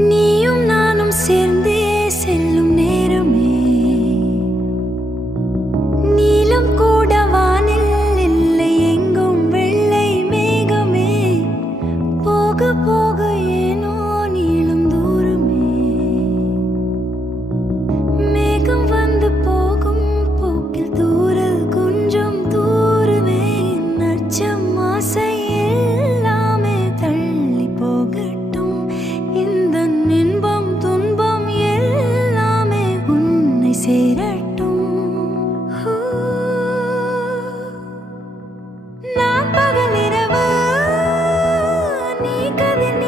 நீயும் நானும் சேர்ந்தே செல்லும் நேரமே நீலம் கூட வானில் இல்லை எங்கும் வெள்ளை மேகமே போக போக ஏனோ நீளும் தூரமே மேகம் வந்து போகும் போக்கில் தூரல் கொஞ்சம் தூரமே நச்சம் ஆசை எல்லாமே தள்ளி போகட்டும் இந்த இன்பம் துன்பம் எல்லாமே உன்னை சேரட்டும் நான் பகல் இரவு நீ கதிர்